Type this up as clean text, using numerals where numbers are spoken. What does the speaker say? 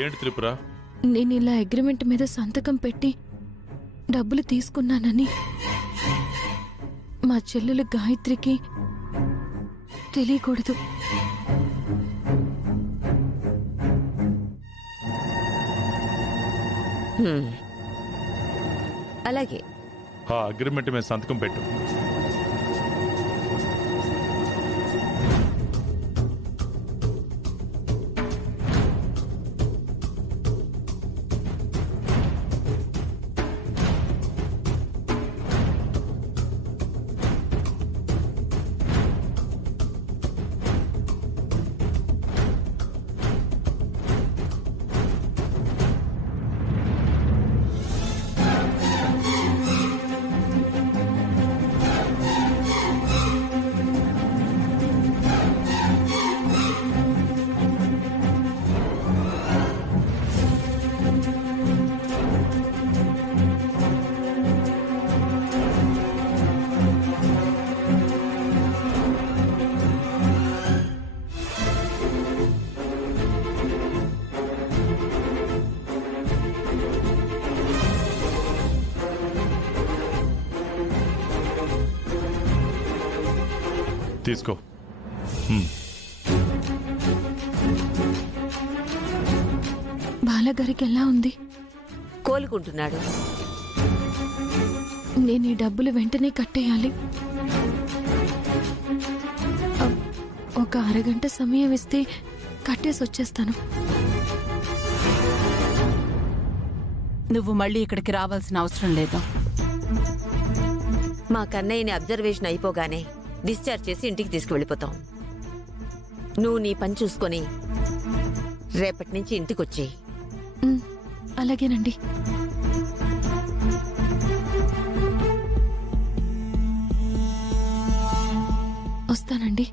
ఏంటి త్రిపుర? నేను ఇలా అగ్రిమెంట్ మీద సంతకం పెట్టి డబ్బులు తీసుకున్నానని మా చెల్లెలు గాయత్రికి తెలియకూడదు. అలాగే ఆ అగ్రిమెంట్ మీద సంతకం పెట్టు. తీసుకో. బాలగారికి ఎలా ఉంది? కోలుకుంటున్నాడు. నేను ఈ డబ్బులు వెంటనే కట్టేయాలి. ఒక అరగంట సమయం ఇస్తే కట్టేసి వచ్చేస్తాను. నువ్వు మళ్ళీ ఇక్కడికి రావాల్సిన అవసరం లేదు. మా కన్నయ్యని అబ్జర్వేషన్ అయిపోగానే డిశ్చార్జ్ చేసి ఇంటికి తీసుకువెళ్ళిపోతాం. నువ్వు నీ పని చూసుకొని రేపటి నుంచి ఇంటికి వచ్చేయి. అలాగేనండి. వస్తానండి.